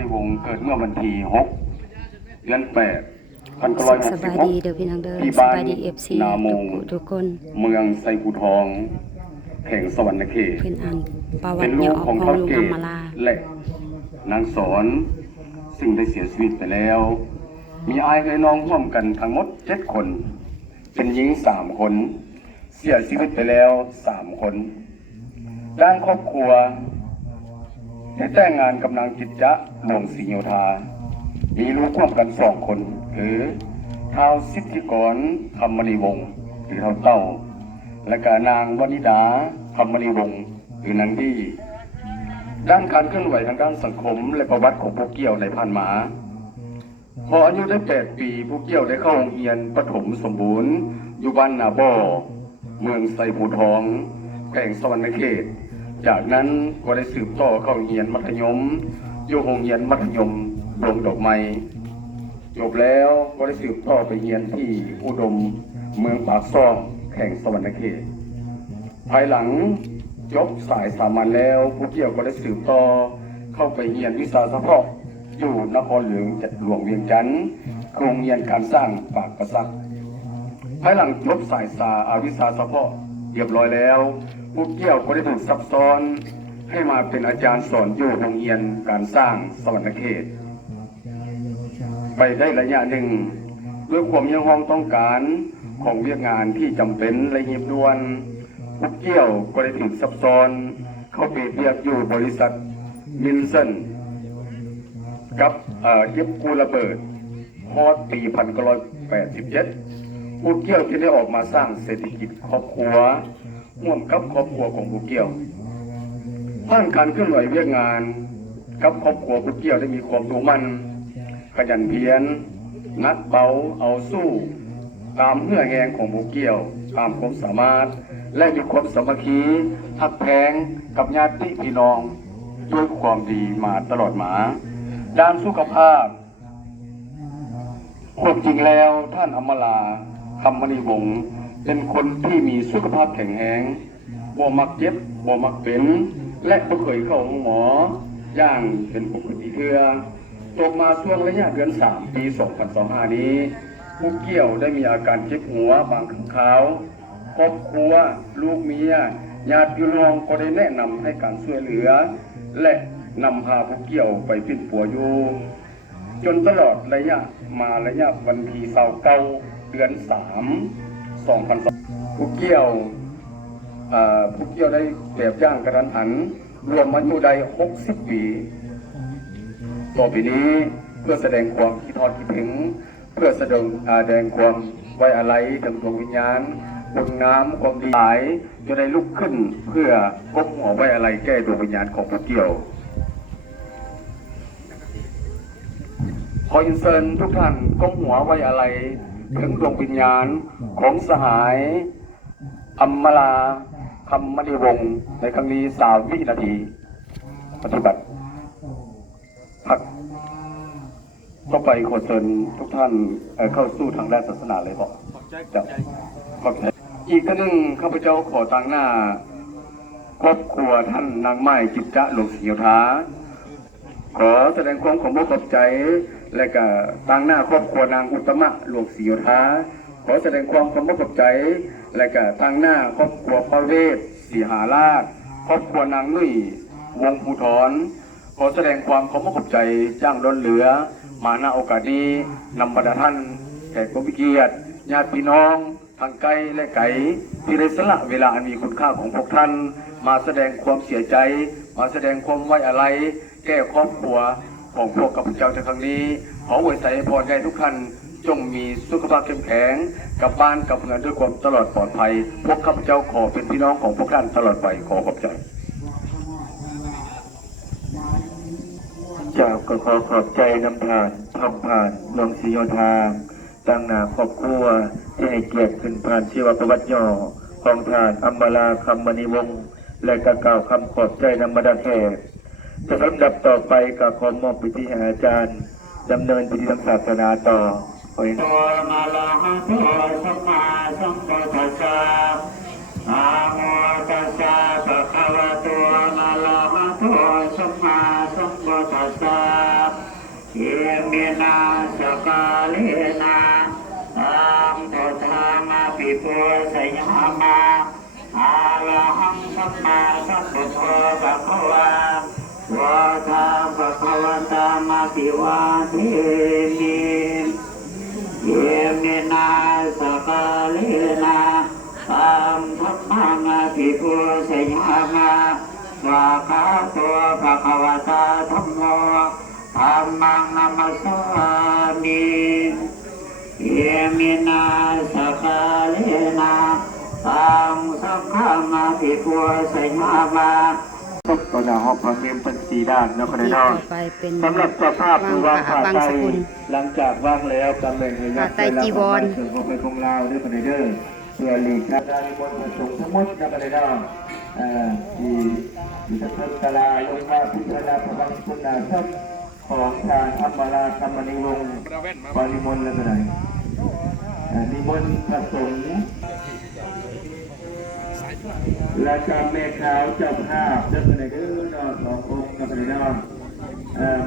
ณีวงศ์เกิดเมื่อวันที่6 เดือน 8 สบายดีเด้อพี่น้องเด้อ ที่ ส บ้าน บายดี FC นาโมง ทุกคน เมืองไซภูทองแห่งสวรรณเขต เพิ่นอ่านประวั เป็ ติ นลู ย่อก ข ข อ อง ง ลุ เฒ่าง เก อั ศ มมาลา และนางสอนซึ่งได้เสียชีวิตไปแล้ว มีอายและน้องร่วมกันทั้งหมด7 คน เป็นหญิง3 คน เสียชีวิตไปแล้ว3 คน ด้านครอบครัวได้แต่งงานกับนางจิตจะวงศ์ศรีโยธา มีลูกร่วมกัน2 คนคือท้าวสิทธิกรคำมณีวงศ์หรือท้าวเต้า และก็นางวนิดาคำมณีวงศ์หรือนางดีด้านการเคลื่อนไหวทางด้านสังคมและประวัติของพวกเกี่ยวในผ่านมาพออายุได้8 ปีพวกเกี่ยวได้เข้าโรงเรียนประถมสมบูรณ์อยู่บ้านนาบ่อเมืองไซภูทองแขวงสวรรณเขตจากนั้นก็ได้สืบต่อเข้าโรงเรียนมัธยมอยู่โรงเรียนมัธยมดงดอกไม้จบแล้วก็ได้สืบต่อไปเรียนที่อุดมเมืองปากซ่องแห่งสวรรณเขตภายหลังจบสายสามัญแล้วผู้เกี่ยวก็ได้สืบต่อเข้าไปเรียนวิชาเฉพาะอยู่นครหลวงเวียงจันทร์โรงเรียนการสร้างปากกระซักภายหลังจบสายวิชาเฉพาะเรียบร้อยแล้วผู้เกี่ยวก็ได้ถูกซับซ้อนให้มาเป็นอาจารย์สอนอยู่โรงเรียนการสร้างสวรรณเขตไปได้ระยะหนึ่งด้วยความยังห้องต้องการของเวียกงานที่จำเป็นและหีบด่วนผู้เกี่ยวก็ได้ถูกซับซ้อนเข้าไปเรียกอยู่บริษัทมินเซนกับเย็บกูระเบิดฮอดปี1987ผู้เกี่ยวที่ได้ออกมาสร้างเศรษฐกิจครอบครัวร่วมกับครอบครัวของผู้เกี่ยวผ่านการเคลื่อนไหวเวียกงานกับครอบครัวผู้เกี่ยวได้มีความมุ่งมั่นขยันเพียรนักเบาเอาสู้ตามเหื่อแหงของผู้เกี่ยวตามความสามารถและมีความสามัคคีหักแพงกับญาติพี่น้องด้วยความดีมาตลอดมาด้านสุขภาพความจริงแล้วท่านอมราคำมณีวงศ์เป็นคนที่มีสุขภาพแข็งแรงบ่มักเจ็บบ่มักเป็นและบ่เคยเข้าห้องหมอย่างเป็นปกติเทื่อตกมาช่วงระยะเดือน3 ปี 2025 นี้ผู้เกี่ยวได้มีอาการเจ็บหัวบางคราวครอบครัวลูกเมียญาติพี่น้องก็ได้แนะนำให้การช่วยเหลือและนำพาผู้เกี่ยวไปปิ้นปัวอยู่จนตลอดระยะวันที่29 เดือน 3 2002ผู้เกี่ยวได้แบบย่างกระทันหันรวมอายุได้60 ปีต่อไปนี้เพื่อแสดงความคิดทอดคิดถึงเพื่อแสดงความไว้อาลัยถึงดวงวิญญาณบุญงามความดีหลายจะได้ลุกขึ้นเพื่อกบหัวไว้อาลัยแก้ดวงวิญญาณของผู้เกี่ยวขออินเสิร์ทุกท่านก้มหัวไว้อะไรถึงดวงวิญญาณของสหายอัมมาลาคำมณีวงศ์ในครั้งนี้3 วินาทีปฏิบัติพักต่อไปขอเชิญทุกท่านเข้าสู่ทางด้านศาสนาเลยบอกจะอีกท่านหนึ่งข้าพเจ้าขอตั้งหน้าครอบครัวท่านนางไม้จิตจะหลวงศรีโยธาขอแสดงความขอบใจและก็ตั้งหน้าครอบครัวนางอุตมะหลวงศรีโยธาขอแสดงความขอบใจและก็ตั้งหน้าครอบครัวพระเวทศรีหาราชครอบครัวนางนุ่ยวงภูธรขอแสดงความขอบใจจ้างล้นเหลือมาณโอกาสนี้นำบรรดาท่านแขกผู้มีเกียรติญาติพี่น้องทางไกลและไกลที่ได้สละเวลาอันมีคุณค่าของพวกท่านมาแสดงความเสียใจมาแสดงความไว้อาลัยแก้ครอบครัวของพวกข้าพเจ้าในครั้งนี้ขออวยใส่พรให้ทุกท่านจงมีสุขภาพเข้มแข็งกลับบ้านกลับเมืองด้วยความตลอดปลอดภัยพวกข้าพเจ้าขอเป็นพี่น้องของพวกท่านตลอดไปขอขอบใจเจ้าก็ขอขอบใจนำทานทำผ่านหลวงศรีโยธาตั้งหน้าครอบครัวที่ให้เกียรติขึ้นผ่านชีวประวัติย่อของทานอัมมาลาคำมณีวงศ์และกล่าวคำขอบใจนำบรรดาแขกจะลำดับต่อไปกับขอมอบพิธีให้อาจารย์ดำเนินพิธีทางศาสนาต่อขอให้ตัวมาลาหัตสัมมาสัมพุทธัสสะนะโมตัสสะภะคะวะโตอะระหะโตสัมมาสัมพุทธัสสะ เยมินาสกาเลนะตัมโตธามาปิปุสยามาอาระหังสัมมาสัมพุทโธภะคะวาวะทาภะคะวะตามาปิวาเทมิเยมินาสกาเลนะตัมธัมมังอภิปุสยามาสวากขาโตภะคะวะตาธัมโมธัมมังนัมสสามิเยมินาสกาเลนะตังสังฆังอภิปุสยามาตบตัวหน้าห้องพระเมมเป็นสีด้านแล้วก็ได้นอน ต่อไปเป็น สำหรับเจ้าภาพผู้ว่างผ้า บาง ไตร สกุล หลังจากว่างแล้วตำแหน่งให้ยั ผ้าไตรจีวร ส่วนของไปของลาวด้วยกันเด้อเพื่อหลีกการได้บนประสงค์ทั้งหมดนะกันได้นอนที่จะเพิ่มตลาลงมาพิจารณาพระบังคุณนาทัพของทางอัมมาลาธรรมนิวงศ์ปริมณแล้วก็ได้นิมนต์พระสงฆ์และการแม่ขาวเจ้าภาพเดินไปเด้อนอนสององค์กับไปนอน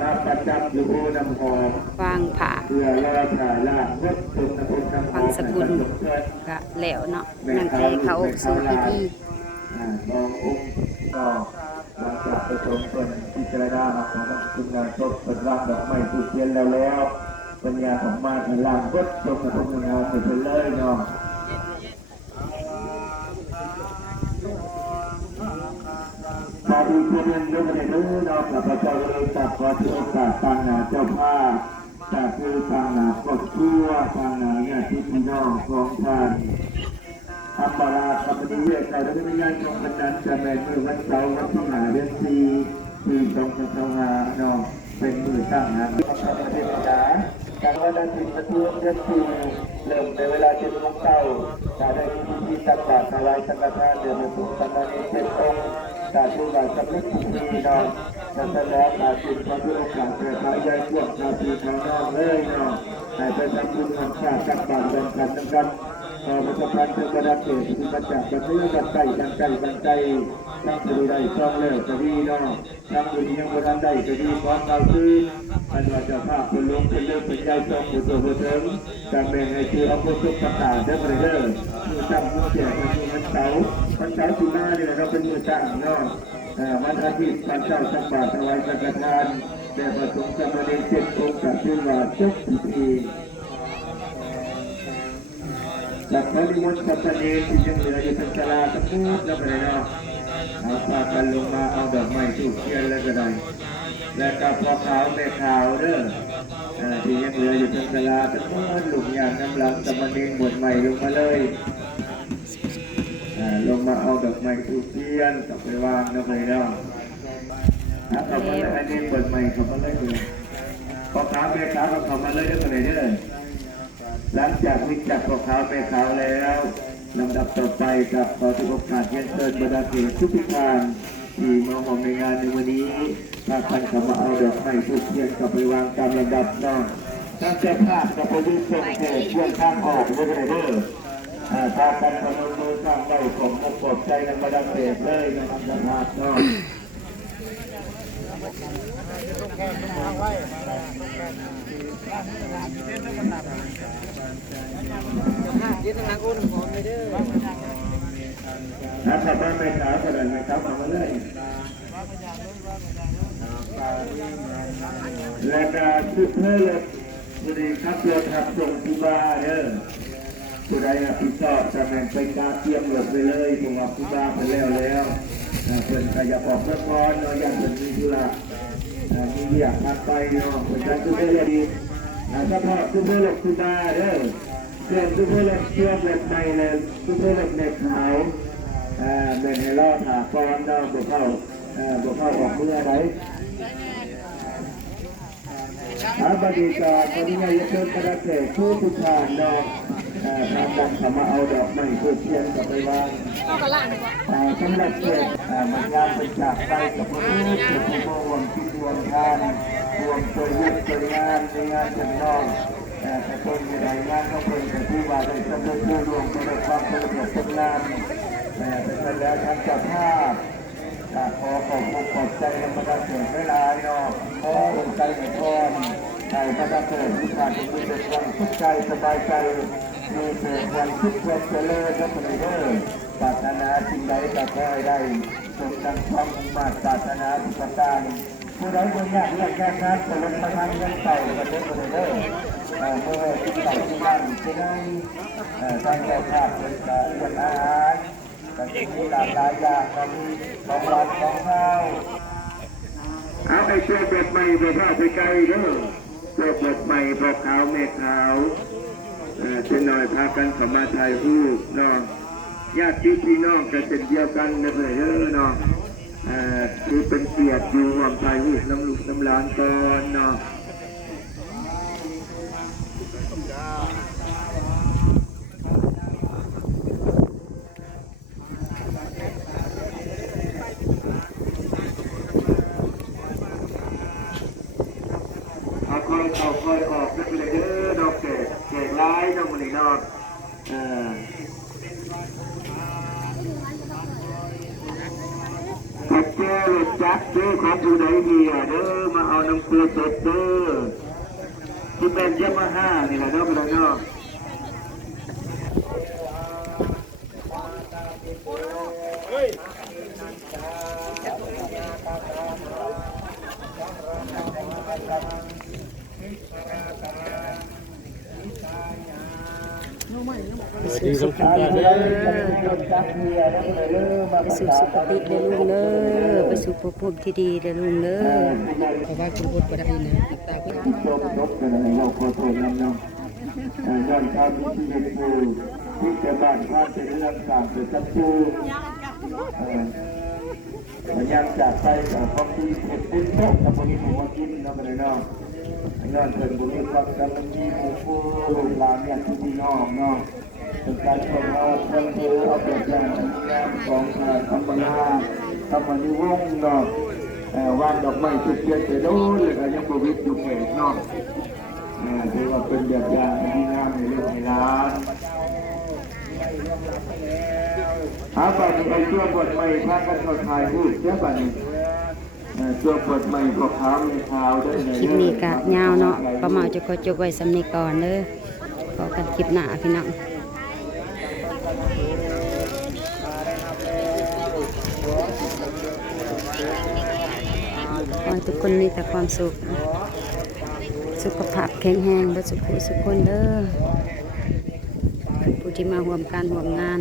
มาประจำอยู่โอนำหอม วางผ้า เพื่อรอถ่ายลาบรถตุนตะพุนน้ำหอม บางสกุลก็แล้วเนาะนั่งใจเขาสู่พิธี สององค์ก็หลังจากประชุมเป็นพิจารณาของคุณงานศพเป็นร่างดอกไม้ทูบเทียนแล้วปัญญาออกมาถึงล่างรถตุนตะพุนน้ำหอมไปเลยเนาะพอดีเพื่อนยกในมือเรากับพระเจ้าเลยจับขอที่โอกาสตั้งหน้าเจ้าภาพจากคือตั้งหน้าครอบครัวตั้งหน้าญาติพี่น้องของท่านอัมบาราคำนี้เรียกเราได้ไม่ยากจงบันดาลจะแม่นมือวันเสาร์วันที่5 เดือน 4 ปี2565เนาะเป็นมือตั้งนะพระเทวดาการวันอาทิตย์ประตูเดือน 4เริ่มในเวลา7 โมงเช้าจะได้มีพิธีตักบาตรถวายสังฆทานเดือนตุลาคม7 องค์การที่ว่าสำนึกถึงพี่น้องจะแสดงการจุดพระพุทธโอกาสเกิดมาใหญ่พวกชาวพี่ชาวน้องเลยเนาะให้ไปทำบุญทำชาติตักบาตรรวมกันนะครับพอพระพันธ์เทวดาเกิดที่มาจากประเทศกันไกลกันไกลกันไกลทั้งบุรีได้ช่องเลิกจะดีเนาะทั้งบุรียังบุรีได้จะดีพร้อมเราคืออันว่าจะภาพเป็นลงเป็นเลิกเป็นใหญ่ช่องบุตรบุตรถึงการแบ่งให้คือเอาพุทธประกาศได้ไปเลยมือตั้งมือเสียมันมีมันเสาที่มาเนี่ยเราเป็นมือตั้งเนาะวันอาทิตย์วันเสาร์สักบาทถวายสังฆทานแต่ประสงค์จะมาเรียน7 องค์กับชื่อว่าจบพิธีจากพระนิมนต์สัปเดชที่ยังเหลืออยู่ทั้งศาลาทั้งหมดแล้วไปเลยเนาะเอาพากันลงมาเอาดอกไม้ทูบเทียนแล้วก็ได้และกับพ่อขาวแม่ขาวเด้อที่ยังเหลืออยู่ทั้งศาลาทั้งหมดหลุมยางน้ำหลังสมณีบวชใหม่ลงมาเลยลงมาเอาดอกไม้ทูบเทียนกลับไปวางแล้วไปเนาะเอามาเลยอันนี้บวชใหม่เข้ามาเลยพ่อขาวแม่ขาวก็เข้ามาเลยแล้วก็เลยเด้อหลังจากวิจักพ่อขาวแม่ขาวแล้วลำดับต่อไปกับขอทุกโอกาสเชิญเชิญบรรดาเกียรติทุกท่านที่มาร่วมในงานในวันนี้ถ้าท่านเข้ามาเอาดอกไม้ทูบเทียนกลับไปวางตามลำดับนอกท่านเจ้าภาพกับผู้ที่ส่งเสด็จช่วยข้างออกด้วยกันเด้อถ้าท่านประเมินสร้างได้ผมก็ปลอบใจกันมาดังเสกเลยนะครับเจ้าภาพนอกถ้าบ้านไม่ขาวก็ได้ไม่ขาวมาเลยและการชุดเพื่อลดบุรีครับรถขับส่งที่บ้านเด้อผู้ใดผิดชอบจะแบ่งเป็นการเตรียมรถไปเลยผมว่าที่บ้านไปแล้วเพิ่นขยับออกเมื่อก่อนเนาะยังเป็นมีธุระมีอยากพักไปเนาะเพิ่นจะชุดเพื่อดีเฉพาะชุดเพื่อลดที่บ้านเด้อเรื่องชุดเพื่อลดเชื่อมแบบใหม่เลยชุดเพื่อลดเน็ตขาวแบ่งให้รอดหาก้อนเนาะบ่เข้าออกเมื่อไหร่บดีการบดีนายกเชิญประเทศทุกท่านเนาะทางการเข้ามาเอาดอกไม้ทูบเทียนกับไปวางสำหรับเกิดมันงานเป็นจากไปกับผู้ที่เป็นผู้รวมคิดรวมทานรวมตัวยุทธตัวงานในงานจำลองแต่คนในงานก็เป็นแต่ที่ว่าได้สำเร็จรวมไปด้วยความสำเร็จสมงานเป็นแล้วทางเจ้าภาพขอขอบคุณขอบใจธรรมดาเกิดเวลาเนาะขอองค์ใจในพร พระดาเกิดมีความเป็นความสุขใจสบายใจมีเกิดความคิดความเจริญและประเสริฐปรารถนาสิ่งใดก็ขอให้ได้สมดังความมุ่งมั่นปรารถนาทุกประการผู้ใดบุญยากเรื่องการงานจะลงมาทำเงินเต่าประเทศประเทศเมื่อที่เต่าที่บ้านจะได้ทางเจ้าภาพเป็นการเลี้ยงอาหารแต่ที่มีหลากหลายอย่างมีของหวานของข้าวเอาไอ้ตัวเบ็ดใหม่ไปพาไปไกลเด้อตัวเบ็ดใหม่พอขาวเมฆขาวเช่นหน่อยพากันสมาถ่ายรูปเนาะญาติพี่น้องกันเป็นเดียวกันนะเพื่อนเนาะคือเป็นเกียรติอยู่ร่วมถ่ายรูปน้ำลูกน้ำหลานก่อนเนาะคอยเข้าคอยออกนั่นเลยเด้อดอกเกศเกศร้ายน้องมันนี่เนาะขัดเจ้าจักเจ้าของผู้ใดดีเด้อมาเอาน้ำปูสดเด้อที่เป็นยามาฮ่านี่แหละเนาะพี่น้องไปสู่สุขติเด้อไปสู่สุขติเด้อลุงเด้อไปสู่ภพภูมิที่ดีเด้อลุงเด้อเพราะว่าคุณพูดบ่ได้นะตาคุณจบจบกันอะไรเราขอโทษน้ำน้องย้อนทำที่เป็นปูที่จะบ้านพาเป็นเรื่องต่างเป็นจับปูมันยังจากไปกับพวกที่เป็นปุ้นโตกับพวกนี้ผมว่ากินน้ำอะไรน้องย้อนเพิ่นบุญความกำลังมีหมู่ผู้ลูกหลานเนี่ยที่น้องเนาะเป็นการส่งเอาคนเธอเอาแบบอย่างงามของธรรมนาธรรมนิวงศ์เนาะวางดอกไม้ทุกเดือนไปโดนเลยก็ยังประวิตรอยู่เขตเนาะถือว่าเป็นแบบอย่างที่งามในเรื่องในร้านหาไปไปช่วยบทใหม่พากันเขาถ่ายรูปเจ้าบันช่วยบทใหม่พอขาวในขาวได้ใน คลิปนี้ก็ยาวเนาะประมาณจะขอจบไว้สำนี้ก่อนเด้อพบกันคลิปหน้าพี่น้องขอให้ทุกคนมีแต่ความสุขสุขภาพแข็งแรงบ่สุขสุขคนเด้อผู้ที่มาร่วมการร่วมงาน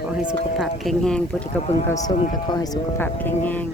ขอให้สุขภาพแข็งแรงผู้ที่เขาเบิ่งเขาส้มก็ขอให้สุขภาพแข็งแรง